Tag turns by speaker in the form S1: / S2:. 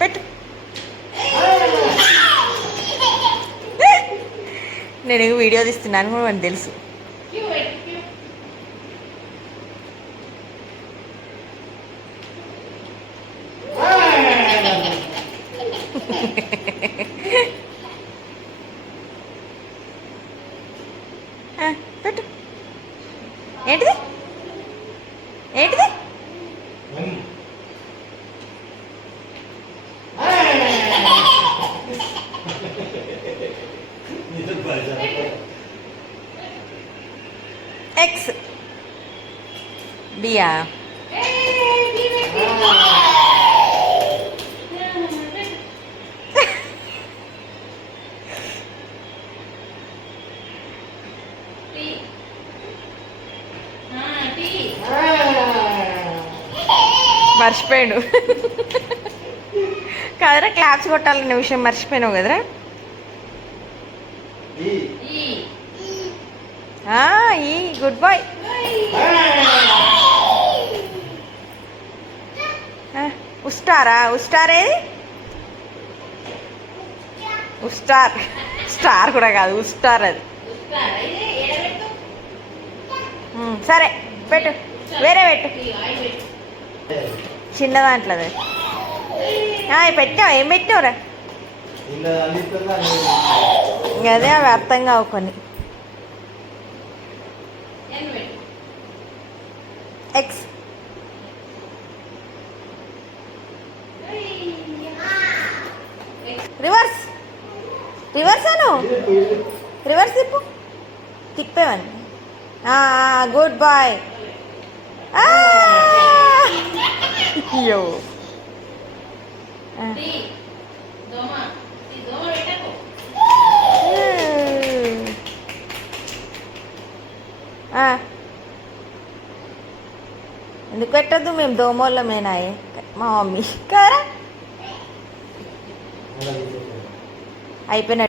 S1: పెట్టు. నేను వీడియో తీస్తున్నాను కూడా మనకు తెలుసు. పెట్టు. ఏంటిది? ఏంటిది? ఎక్స్ బియా మర్చిపోయాడు కదరా క్లాప్స్ కొట్టాలనే విషయం మర్చిపోయినావు కదరా. ఈ. గుడ్ బాయ్ ఉస్టారా ఉస్టార్ ఏది ఉస్టార్ స్టార్ కూడా కాదు ఉస్టార్ అది. సరే పెట్టు. వేరే పెట్టు. చిన్న దాంట్లో పెట్టావు ఏం పెట్టావురా? అదే అవి అర్థం కావు కొన్ని. ఎక్స్ రివర్స్ రివర్స్ అను? రివర్స్ తిప్పు. తిప్పేవని గుడ్ బాయ్ అయ్యో ఎందుకు పెట్టద్దు? మేము దోమోళ్ళమేనాయే మా మమ్మీ. కరా? అయిపోయినట్టు